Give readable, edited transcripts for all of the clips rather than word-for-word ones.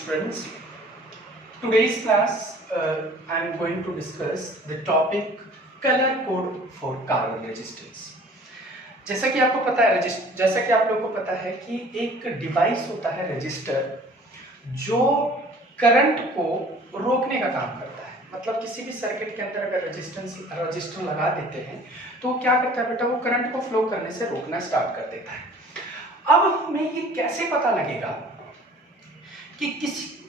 students. Today's class I am going to discuss the topic color code for carbon resistance. जैसा कि आप लोगों को पता है कि एक डिवाइस होता है रजिस्टर जो करंट को रोकने का काम करता है। मतलब किसी भी सर्किट के अंदर अगर रजिस्टर लगा देते हैं तो क्या करता है बेटा, वो करंट को फ्लो करने से रोकना स्टार्ट कर देता है। अब हमें ये कैसे पता लगेगा कि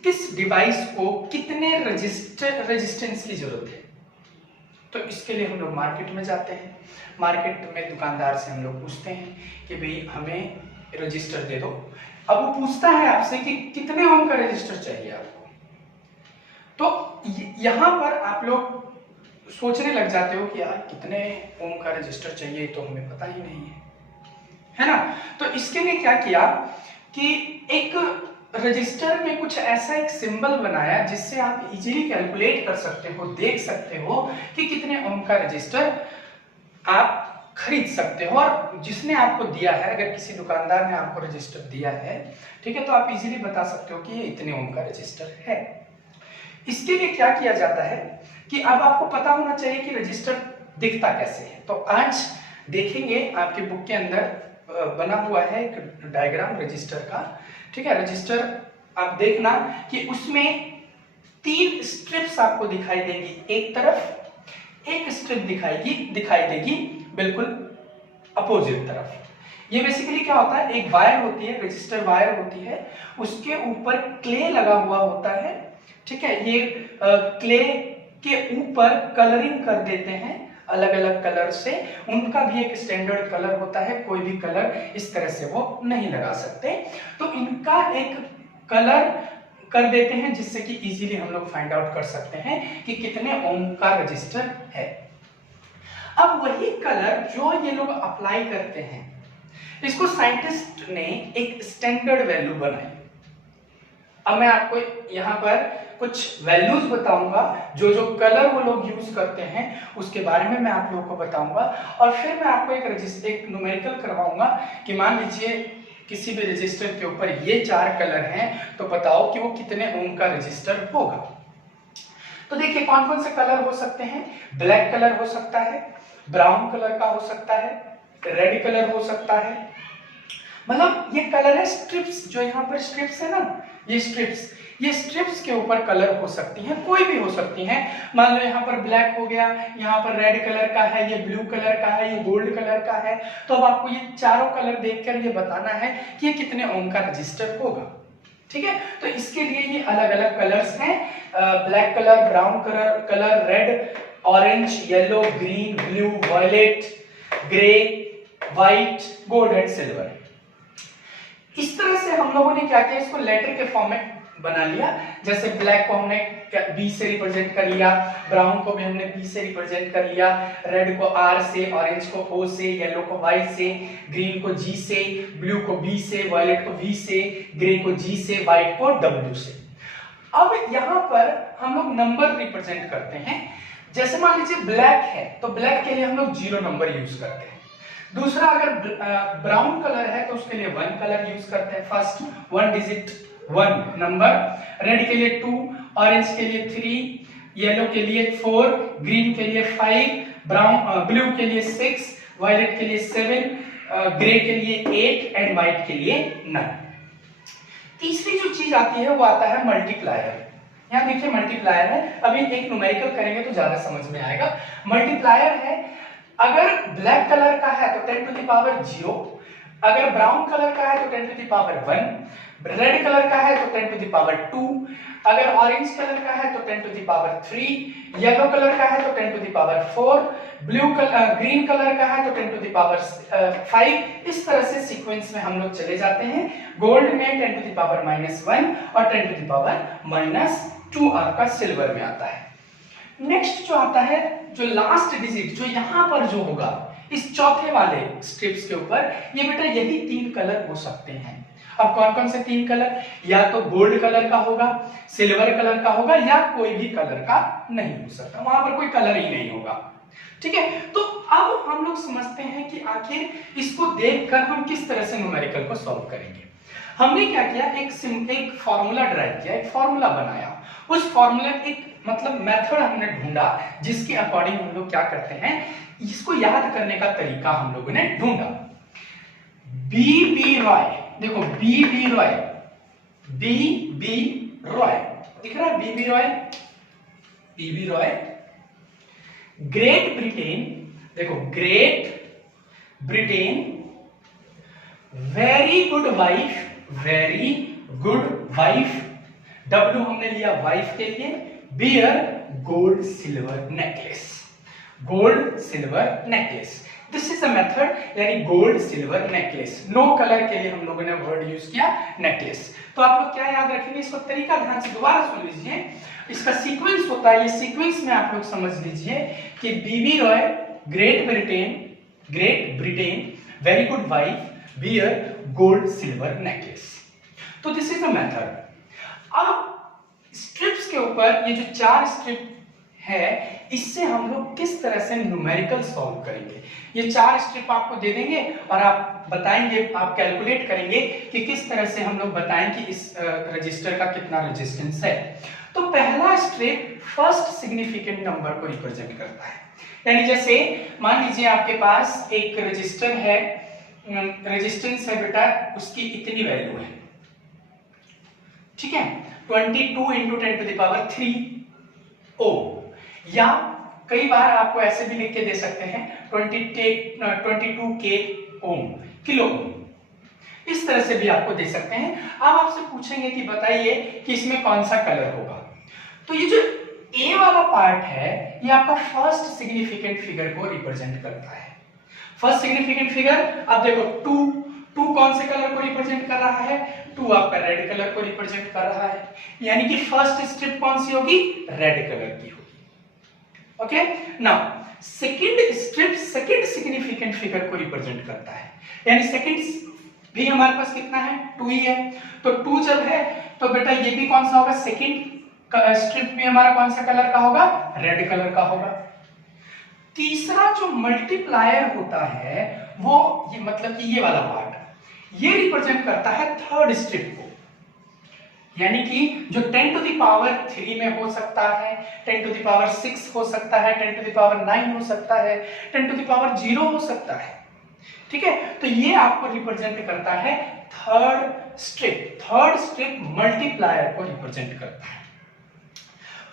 किस डिवाइस को कितने रेजिस्टेंस की जरूरत है? तो इसके लिए हम लोग मार्केट में जाते हैं। मार्केट में दुकानदार से हम लोग पूछते हैं कि भाई हमें रजिस्टर दे दो। अब वो पूछता है आपसे कि कितने ओम का रजिस्टर चाहिए आपको। तो यहाँ पर आप लोग सोचने लग जाते हो कि यार कितने ओम का रजिस्टर चाहिए, तो हमें पता ही नहीं है ना। तो इसके लिए क्या किया कि एक रजिस्टर में कुछ ऐसा एक सिंबल बनाया जिससे आप इजीली कैलकुलेट कर सकते हो, देख सकते हो कि कितने ओम का रजिस्टर आप खरीद सकते हो। और जिसने आपको दिया है, अगर किसी दुकानदार ने आपको रजिस्टर दिया है, ठीक है, तो आप इजीली बता सकते हो कि ये इतने ओम का रजिस्टर है। इसके लिए क्या किया जाता है कि अब आपको पता होना चाहिए कि रजिस्टर दिखता कैसे है। तो आज देखेंगे आपके बुक के अंदर बना हुआ है एक डायग्राम रजिस्टर का, ठीक है। रजिस्टर आप देखना कि उसमें 3 स्ट्रिप्स आपको दिखाई देंगी, एक तरफ एक स्ट्रिप दिखाई देगी बिल्कुल अपोजिट तरफ। ये बेसिकली क्या होता है, एक वायर होती है, रजिस्टर वायर होती है, उसके ऊपर क्ले लगा हुआ होता है, ठीक है। ये क्ले के ऊपर कलरिंग कर देते हैं अलग अलग कलर से। उनका भी एक स्टैंडर्ड कलर होता है, कोई भी कलर इस तरह से वो नहीं लगा सकते। तो इनका एक कलर कर देते हैं जिससे कि इजीली हम लोग फाइंड आउट कर सकते हैं कि कितने ओम का रजिस्टर है। अब वही कलर जो ये लोग अप्लाई करते हैं, इसको साइंटिस्ट ने एक स्टैंडर्ड वैल्यू बनाई। अब मैं आपको यहाँ पर कुछ वैल्यूज बताऊंगा, जो कलर वो लोग यूज करते हैं उसके बारे में मैं आप लोगों को बताऊंगा। और फिर मैं आपको एक न्यूमेरिकल करवाऊंगा कि मान लीजिए किसी भी रजिस्टर के ऊपर ये 4 कलर हैं, तो बताओ कि वो कितने ओम का रजिस्टर होगा। तो देखिए कौन कौन से कलर हो सकते हैं। ब्लैक कलर हो सकता है, ब्राउन कलर का हो सकता है, रेड कलर हो सकता है। मतलब ये कलर है स्ट्रिप्स, जो यहाँ पर स्ट्रिप्स है ना, ये स्ट्रिप्स के ऊपर कलर हो सकती हैं, कोई भी हो सकती हैं। मान लो यहाँ पर ब्लैक हो गया, यहाँ पर रेड कलर का है, ये ब्लू कलर का है, ये गोल्ड कलर का है। तो अब आपको ये चारों कलर देखकर ये बताना है कि ये कितने ओम का रजिस्टर होगा, ठीक है। तो इसके लिए ये अलग अलग कलर्स हैं, black colour, brown colour, red, orange, yellow, green, blue, violet, grey, white, gold and silver. इस तरह से हम लोगों ने क्या किया, इसको लेटर के फॉर्मेट बना लिया। जैसे ब्लैक को हमने बी से रिप्रेजेंट कर लिया, ब्राउन को भी हमने बी से रिप्रेजेंट कर लिया, रेड को आर से, ऑरेंज को ओ से, येलो को वाई से, ग्रीन को जी से, ब्लू को बी से, वायलेट को वी से, ग्रे को जी से, व्हाइट को डब्ल्यू से। अब यहाँ पर हम लोग नंबर रिप्रेजेंट करते हैं। जैसे मान लीजिए ब्लैक है, तो ब्लैक के लिए हम लोग 0 नंबर यूज करते हैं। दूसरा, अगर ब्राउन कलर है तो उसके लिए 1 कलर यूज करते हैं, फर्स्ट 1 डिजिट 1 नंबर। रेड के लिए 2, ऑरेंज के लिए 3, येलो के लिए 4, ग्रीन के लिए 5, ब्लू के लिए 6, वायलेट के लिए 7, ग्रे के लिए 8 एंड व्हाइट के लिए 9। तीसरी जो चीज आती है वो आता है मल्टीप्लायर। यहाँ देखिए मल्टीप्लायर है, अभी एक न्यूमेरिकल करेंगे तो ज्यादा समझ में आएगा। मल्टीप्लायर है, अगर ब्लैक कलर का है तो 10 टू द पावर 0, अगर ब्राउन कलर का है तो 10 to the power 1, red colour का है तो 10 टू द पावर 2, अगर ऑरेंज कलर का है तो 10 to the power 3, yellow colour का है तो 10 to the power 4, green colour का है तो 10 टू द पावर 5। इस तरह से सीक्वेंस में हम लोग चले जाते हैं। गोल्ड में 10 टू द पावर -1 और 10 टू द पावर -2 आपका सिल्वर में आता है। नेक्स्ट जो आता है, जो लास्ट डिजिट जो यहाँ पर जो होगा इस चौथे वाले स्ट्रिप्स के ऊपर, ये बेटा यही 3 कलर हो सकते हैं। अब कौन कौन से 3 कलर, या तो गोल्ड कलर का होगा, सिल्वर कलर का होगा, या कोई भी कलर का नहीं हो सकता, वहां पर कोई कलर ही नहीं होगा, ठीक है। तो अब हम लोग समझते हैं कि आखिर इसको देखकर हम किस तरह से न्यूमेरिकल को सॉल्व करेंगे। हमने क्या किया, एक फॉर्मूला ड्राइव किया, एक फॉर्मूला बनाया, उस फॉर्मूला एक मतलब मेथड हमने ढूंढा जिसके अकॉर्डिंग हम लोग क्या करते हैं, इसको याद करने का तरीका हम लोगों ने ढूंढा। बी रॉय, देखो बी रॉय, बी रॉय दिख रहा है, बी रॉय, ग्रेट ब्रिटेन, देखो Great Britain, very good wife, W हमने लिया वाइफ के लिए, beer gold silver necklace, this is a method, यानी gold silver necklace. No colour के लिए हम लोगों ने वर्ड यूज किया नेकलेस। तो आप लोग क्या याद रखेंगे, इसको तरीका ध्यान से दोबारा सुन लीजिए, इसका सीक्वेंस होता है, ये सीक्वेंस में आप लोग समझ लीजिए कि B B Roy, Great Britain, very good wife, beer gold silver necklace. तो दिस इज अ मेथड। अब स्ट्रिप्स के ऊपर ये जो 4 स्ट्रिप है, इससे हम लोग किस तरह से न्यूमेरिकल सॉल्व करेंगे। ये 4 स्ट्रिप आपको दे देंगे और आप बताएंगे, आप कैलकुलेट करेंगे कि किस तरह से हम लोग बताएं कि इस रजिस्टर का कितना रेजिस्टेंस है। तो पहला स्ट्रिप फर्स्ट सिग्निफिकेंट नंबर को रिप्रेजेंट करता है, यानी जैसे मान लीजिए आपके पास एक रजिस्टर है, रेजिस्टेंस है बेटा, उसकी इतनी वैल्यू है, ठीक है, 22 इंटू 10 टू द पावर 3 ओम, या कई बार आपको ऐसे भी लिख के दे सकते हैं 22 के ओम, किलो ओम, इस तरह से भी आपको दे सकते हैं। अब आपसे पूछेंगे कि बताइए कि इसमें कौन सा कलर होगा। तो ये जो ए वाला पार्ट है, ये आपका फर्स्ट सिग्निफिकेंट फिगर को रिप्रेजेंट करता है। फर्स्ट सिग्निफिकेंट फिगर, अब देखो 2 कौन से कलर को रिप्रेजेंट कर रहा है, 2 आपका रेड कलर को रिप्रेजेंट कर रहा है, यानी कि फर्स्ट स्ट्रिप कौन सी होगी, रेड कलर की होगी। Okay, now second strip second significant figure को रिप्रेजेंट करता है, यानी सेकंड भी हमारे पास कितना है, 2 ही है। तो 2 जब है तो बेटा ये भी कौन सा होगा, सेकंड स्ट्रिप भी हमारा कौन सा कलर का होगा, रेड कलर का होगा। तीसरा जो मल्टीप्लायर होता है वो ये मतलब कि ये वाला पार्ट, ये रिप्रेजेंट करता है थर्ड स्ट्रिप को, यानी कि जो 10 टू द पावर 3 में हो सकता है, 10 टू द पावर 6 हो सकता है, 10 टू द पावर 9 हो सकता है, 10 टू द पावर 0 हो सकता है, ठीक है। तो ये आपको रिप्रेजेंट करता है थर्ड स्ट्रिप मल्टीप्लायर को रिप्रेजेंट करता है।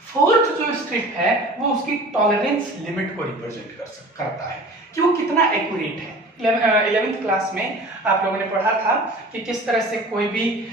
फोर्थ जो स्ट्रिप है वो उसकी टॉलरेंस लिमिट को रिप्रेजेंट करता है कि वो कितना एक्यूरेट है। 11th क्लास में आप लोगों ने पढ़ा था कि किस तरह से कोई भी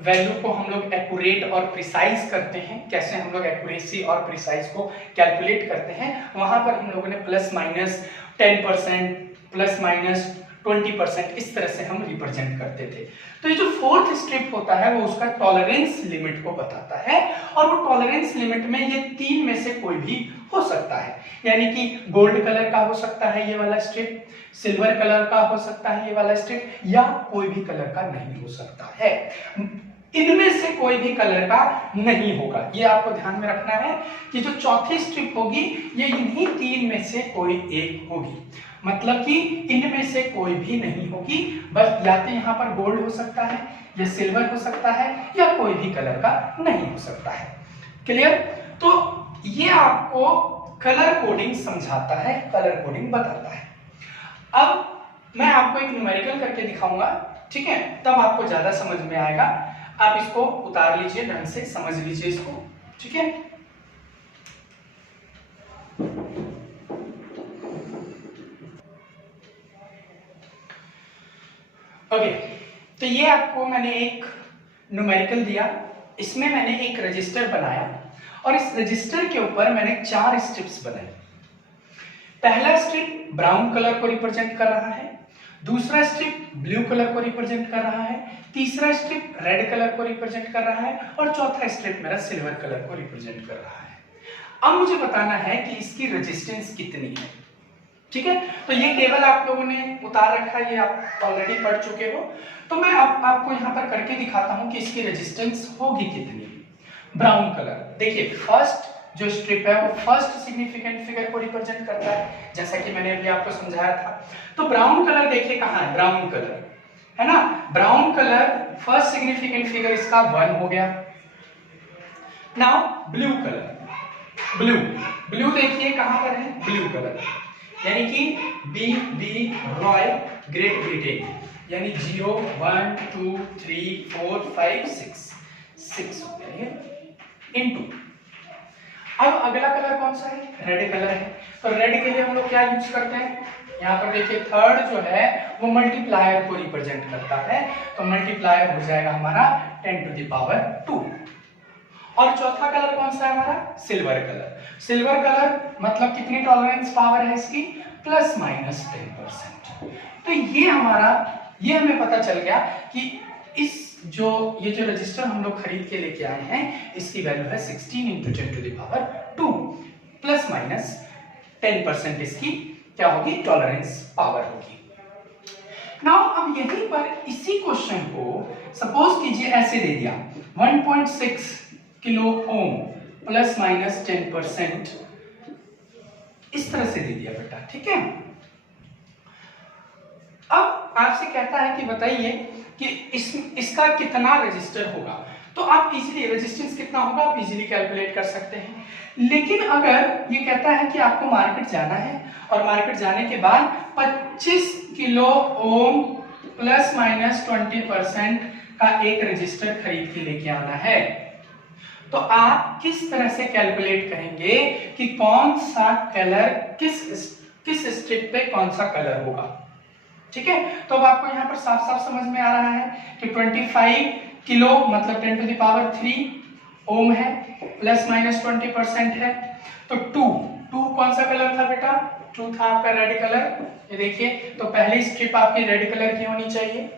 वैल्यू को हम लोग एक्यूरेट और प्रिसाइज करते हैं, कैसे हम लोग एक्यूरेसी और प्रिसाइज को कैलकुलेट करते हैं। वहां पर हम लोगों ने प्लस माइनस 10%, प्लस माइनस 20% इस तरह से हम रिप्रेजेंट करते थे। तो ये जो फोर्थ स्ट्रिप होता है वो उसका टॉलरेंस लिमिट को बताता है, और वो टॉलरेंस लिमिट में ये 3 में से कोई भी हो सकता है, यानी कि गोल्ड कलर का हो सकता है ये वाला स्ट्रिप, सिल्वर कलर का हो सकता है ये वाला स्ट्रिप, या कोई भी कलर का नहीं हो सकता है। इनमें से कोई भी कलर का नहीं होगा, ये आपको ध्यान में रखना है कि जो चौथी स्ट्रिप होगी ये इन्हीं 3 में से कोई एक होगी, मतलब कि इनमें से कोई भी नहीं होगी, बस या तो यहाँ पर गोल्ड हो सकता है या सिल्वर हो सकता है या कोई भी कलर का नहीं हो सकता है। क्लियर? तो ये आपको कलर कोडिंग समझाता है, कलर कोडिंग बताता है। अब मैं आपको एक न्यूमेरिकल करके दिखाऊंगा, ठीक है, तब आपको ज्यादा समझ में आएगा। आप इसको उतार लीजिए, ढंग से समझ लीजिए इसको, ठीक है। ओके, तो ये आपको मैंने एक न्यूमेरिकल दिया, इसमें मैंने एक रजिस्टर बनाया और इस रजिस्टर के ऊपर मैंने 4 स्ट्रिप्स बनाए। पहला स्ट्रिप ब्राउन कलर को रिप्रेजेंट कर रहा है, दूसरा स्ट्रिप ब्लू कलर को रिप्रेजेंट कर रहा है, तीसरा स्ट्रिप रेड कलर को रिप्रेजेंट कर रहा है और चौथा स्ट्रिप मेरा सिल्वर कलर को रिप्रेजेंट कर रहा है। अब मुझे बताना है कि इसकी रेजिस्टेंस कितनी है, ठीक है। तो ये टेबल आप लोगों ने उतार रखा है, ये आप ऑलरेडी पढ़ चुके हो, तो मैं आपको यहाँ पर करके दिखाता हूँ कि इसकी रेजिस्टेंस होगी कितनी। ब्राउन कलर, देखिए फर्स्ट जो स्ट्रिप है वो फर्स्ट सिग्निफिकेंट फिगर को रिप्रेजेंट करता है, जैसा कि मैंने अभी आपको समझाया था। तो ब्राउन कलर देखिए कहाँ है, ब्राउन कलर है ना। Brown colour first significant figure इसका 1 हो गया। Now blue colour, blue blue देखिए कहां पर है, ब्लू कलर यानी कि बी रॉय ग्रेट ब्रिटेन, यानी 0 1 2 3 4 5 6 हो गया ये इनटू। अब अगला कलर कौन सा है, रेड कलर है। तो रेड के लिए हम लोग क्या यूज करते हैं, यहाँ पर देखिए थर्ड जो है वो मल्टीप्लायर को रिप्रेजेंट करता है, तो मल्टीप्लायर हो जाएगा हमारा 10 टू द पावर 2। और चौथा कलर कौन सा है हमारा, सिल्वर कलर। सिल्वर कलर मतलब कितनी टॉलरेंस पावर है इसकी, प्लस माइनस 10%। तो ये हमें पता चल गया कि ये जो रजिस्टर हम लोग खरीद के लेके आए हैं इसकी वैल्यू है 16 into 10 to the power 2, plus minus 10% इसकी क्या होगी, टॉलरेंस पावर होगी। नाउ अब यहीं पर इसी क्वेश्चन को सपोज कीजिए ऐसे दे दिया 1.6 किलो ओम प्लस माइनस 10%, इस तरह से दे दिया बेटा, ठीक है। अब आपसे कहता है कि बताइए कि इसका कितना रेजिस्टर होगा, तो आप इजीली रेजिस्टेंस कितना होगा आप इजीली कैलकुलेट कर सकते हैं। लेकिन अगर ये कहता है कि आपको मार्केट जाना है और मार्केट जाने के बाद 25 किलो ओम प्लस माइनस 20% का एक रेजिस्टर खरीद के लेके आना है, तो आप किस तरह से कैलकुलेट करेंगे कि कौन सा कलर किस स्ट्रिप पे कौन सा कलर होगा, ठीक है। तो अब आपको यहाँ पर साफ साफ समझ में आ रहा है कि 25 किलो मतलब 10 टू द पावर 3 ओम है, प्लस माइनस 20% है। तो 2 कौन सा कलर था बेटा, 2 था आपका रेड कलर, ये देखिए। तो पहली स्ट्रिप आपकी रेड कलर की होनी चाहिए।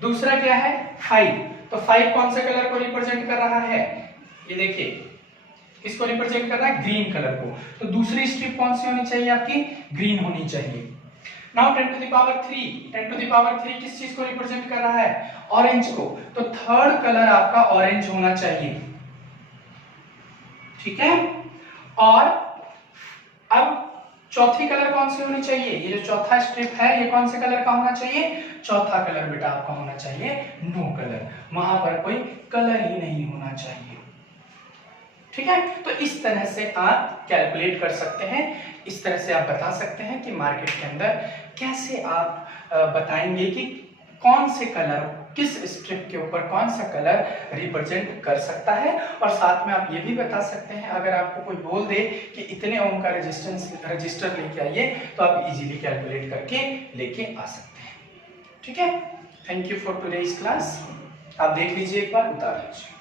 दूसरा क्या है 5, तो 5 कौन से कलर को रिप्रेजेंट कर रहा है, ये देखिए इसको रिप्रेजेंट कर रहा है ग्रीन कलर को, तो दूसरी स्ट्रिप कौन सी होनी चाहिए आपकी, ग्रीन होनी चाहिए। नाउ 10 टू द पावर 3 किस चीज को रिप्रेजेंट कर रहा है, ऑरेंज को, तो थर्ड कलर आपका ऑरेंज होना चाहिए, ठीक है। और अब चौथी कलर कौन सी होनी चाहिए, ये जो चौथा स्ट्रिप है ये कौन से कलर का होना चाहिए, चौथा कलर बेटा आपका होना चाहिए नो कलर, वहां पर कोई कलर ही नहीं होना चाहिए, ठीक है। तो इस तरह से आप कैलकुलेट कर सकते हैं, इस तरह से आप बता सकते हैं कि मार्केट के अंदर कैसे आप बताएंगे कि कौन से कलर किस स्ट्रिप के ऊपर कौन सा कलर रिप्रेजेंट कर सकता है। और साथ में आप ये भी बता सकते हैं अगर आपको कोई बोल दे कि इतने ओम का रजिस्टर लेके आइए, तो आप इजीली कैलकुलेट करके लेके आ सकते हैं, ठीक है। Thank you for today's class, आप देख लीजिए एक बार, उतार लीजिए।